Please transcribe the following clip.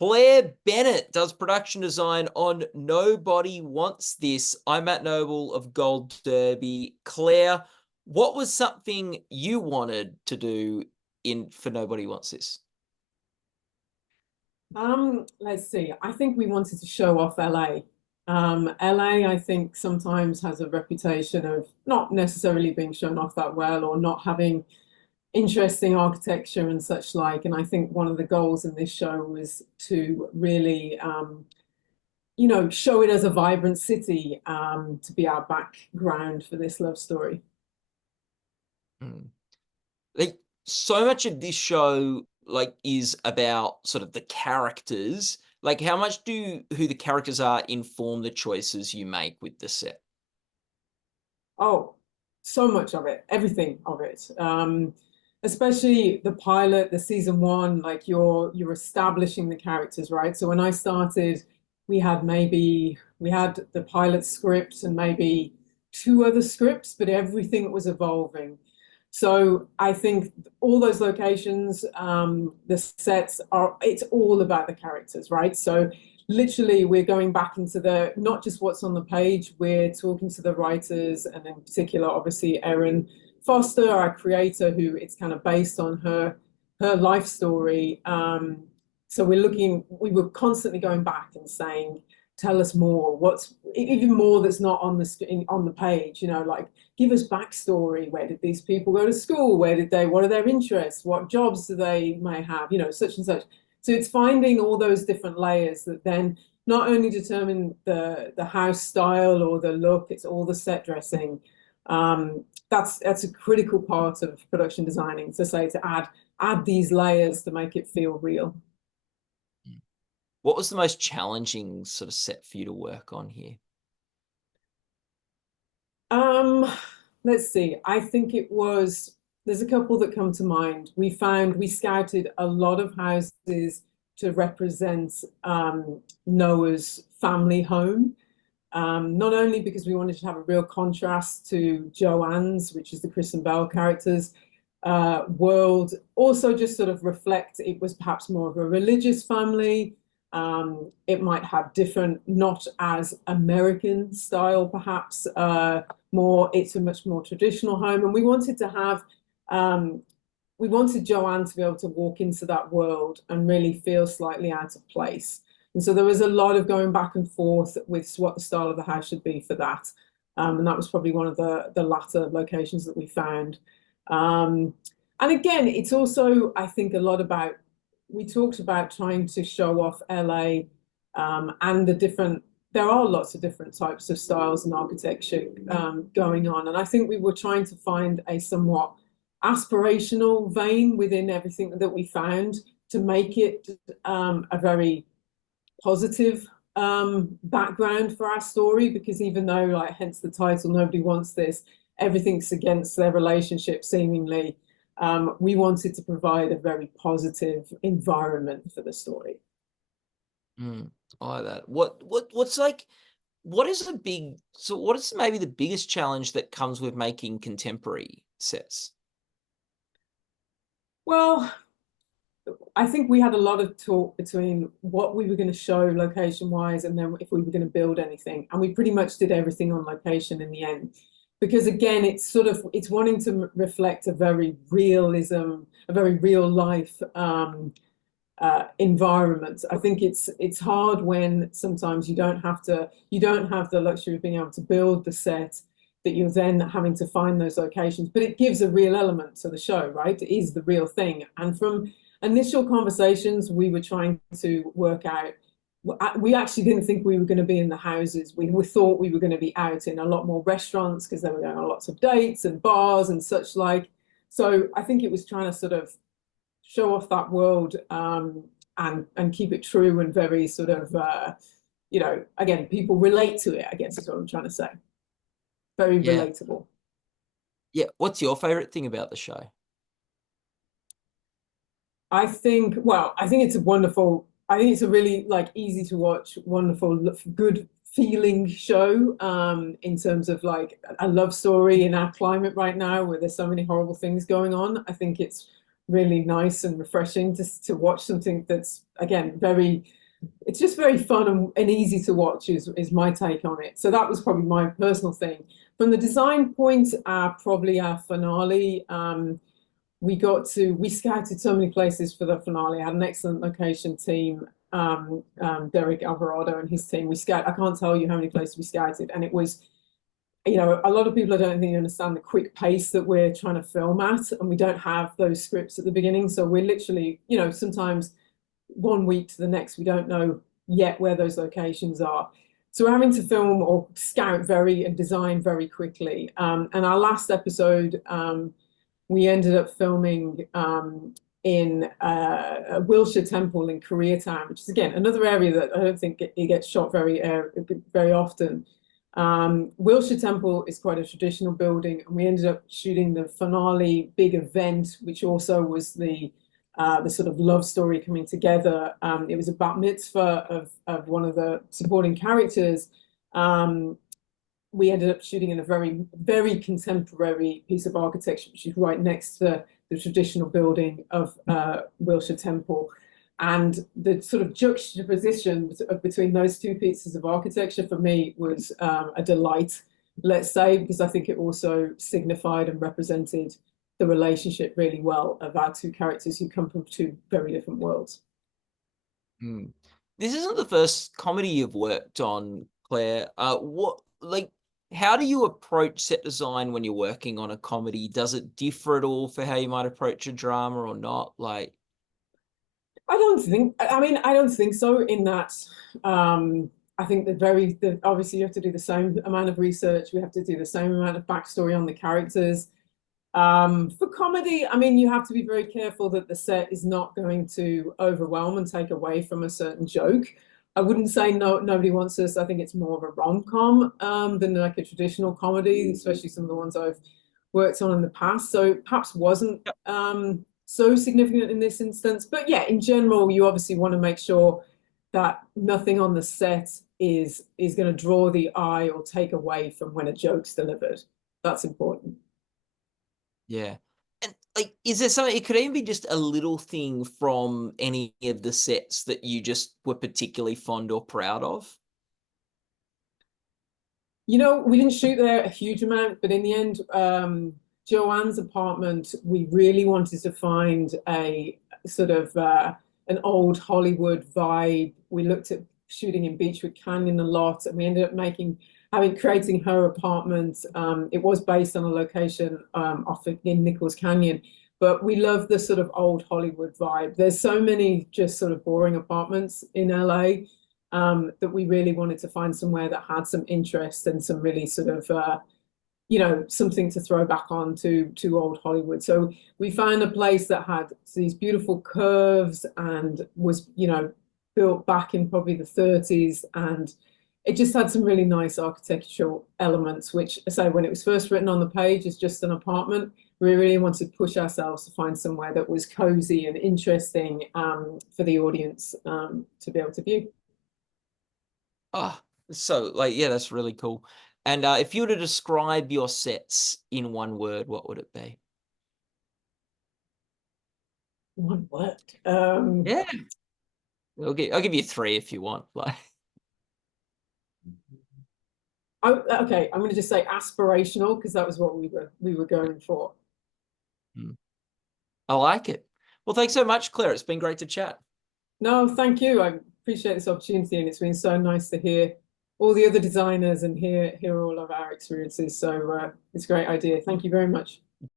Claire Bennett does production design on Nobody Wants This. I'm Matt Noble of Gold Derby. Claire, what was something you wanted to do for Nobody Wants This? Let's see. I think we wanted to show off LA. LA, I think, sometimes has a reputation of not necessarily being shown off that well or not having interesting architecture and such like. And I think one of the goals in this show was to really, show it as a vibrant city, to be our background for this love story. Like, so much of this show is about sort of the characters. Like, how much do who the characters are inform the choices you make with the set? Oh, so much of it, everything of it. Especially the pilot, the season one, like you're establishing the characters, right? So when I started, we had the pilot script and maybe two other scripts, but everything was evolving. So I think all those locations, the sets it's all about the characters, right? So literally we're going back into not just what's on the page, we're talking to the writers, and in particular, obviously, Erin Foster, our creator, who it's kind of based on her life story. So we were constantly going back and saying, tell us more, what's even more that's not on the page, like give us backstory. Where did these people go to school? What are their interests? What jobs do they may have? Such and such. So it's finding all those different layers that then not only determine the house style or the look, it's all the set dressing. That's a critical part of production designing, to add these layers to make it feel real. What was the most challenging sort of set for you to work on here? Let's see. I think there's a couple that come to mind. We scouted a lot of houses to represent Noah's family home. Not only because we wanted to have a real contrast to Joanne's, which is the Kristen Bell character's world, also just sort of reflect it was perhaps more of a religious family. It might have different, not as American style, perhaps, it's a much more traditional home. And we wanted Joanne to be able to walk into that world and really feel slightly out of place. And so there was a lot of going back and forth with what the style of the house should be for that. And that was probably one of the latter locations that we found. And again, it's also, I think, a lot about, we talked about trying to show off LA, and there are lots of different types of styles and architecture going on. And I think we were trying to find a somewhat aspirational vein within everything that we found to make it a very positive background for our story, because even though, hence the title, Nobody Wants This, everything's against their relationship seemingly, we wanted to provide a very positive environment for the story. I like that. What is maybe the biggest challenge that comes with making contemporary sets? Well, I think we had a lot of talk between what we were going to show location-wise and then if we were going to build anything. And we pretty much did everything on location in the end. Because again, it's wanting to reflect a very real life environment. I think it's hard when sometimes you don't have the luxury of being able to build the set, that you're then having to find those locations. But it gives a real element to the show, right? It is the real thing. And from initial conversations, we were trying to work out, we actually didn't think we were going to be in the houses. We thought we were going to be out in a lot more restaurants because they were going on lots of dates and bars and such like. So I think it was trying to sort of show off that world, and keep it true and very sort of, again, people relate to it, I guess is what I'm trying to say. Very relatable. Yeah. What's your favorite thing about the show? I think it's a really easy to watch, wonderful, good feeling show, in terms of a love story in our climate right now where there's so many horrible things going on. I think it's really nice and refreshing to watch something that's, again, it's just very fun and easy to watch is my take on it. So that was probably my personal thing. From the design point, probably our finale, we scouted so many places for the finale. I had an excellent location team, Derek Alvarado and his team. I can't tell you how many places we scouted, and it was, you know, a lot of people, I don't think, understand the quick pace that we're trying to film at, and we don't have those scripts at the beginning. So we're literally, you know, sometimes one week to the next, we don't know yet where those locations are. So we're having to film or scout and design very quickly. And our last episode, we ended up filming in a Wilshire Temple in Koreatown, which is, again, another area that I don't think it gets shot very often. Wilshire Temple is quite a traditional building, and we ended up shooting the finale big event, which also was the sort of love story coming together. It was a bat mitzvah of one of the supporting characters. We ended up shooting in a very, very contemporary piece of architecture, which is right next to the traditional building of Wilshire Temple. And the sort of juxtaposition between those two pieces of architecture for me was a delight, let's say, because I think it also signified and represented the relationship really well of our two characters who come from two very different worlds. This isn't the first comedy you've worked on, Claire. How do you approach set design when you're working on a comedy? Does it differ at all for how you might approach a drama or not? Like, I don't think so, in that I think obviously you have to do the same amount of research. We have to do the same amount of backstory on the characters. For comedy, I mean, you have to be very careful that the set is not going to overwhelm and take away from a certain joke. I wouldn't say nobody wants us. I think it's more of a rom-com than like a traditional comedy, especially some of the ones I've worked on in the past. So perhaps wasn't so significant in this instance. But yeah, in general, you obviously want to make sure that nothing on the set is going to draw the eye or take away from when a joke's delivered. That's important. yeah. And like, is there something, it could even be just a little thing from any of the sets that you just were particularly fond or proud of? You know, we didn't shoot there a huge amount, but in the end, Joanne's apartment, we really wanted to find a sort of an old Hollywood vibe. We looked at shooting in Beechwood Canyon a lot, and we ended up creating her apartment. It was based on a location in Nichols Canyon, but we love the sort of old Hollywood vibe. There's so many just sort of boring apartments in LA that we really wanted to find somewhere that had some interest and some really sort of you know, something to throw back on to old Hollywood. So we found a place that had these beautiful curves and was, you know, built back in probably the 30s, and it just had some really nice architectural elements, which, I say, when it was first written on the page as just an apartment, we really wanted to push ourselves to find somewhere that was cozy and interesting for the audience to be able to view. So like, yeah, that's really cool. And if you were to describe your sets in one word, what would it be? One word. Yeah. I'll give you three if you want. Like, okay, I'm going to just say aspirational, because that was what we were going for. I like it. Well, thanks so much, Claire. It's been great to chat. No, thank you. I appreciate this opportunity, and it's been so nice to hear all the other designers and hear all of our experiences. So it's a great idea. Thank you very much.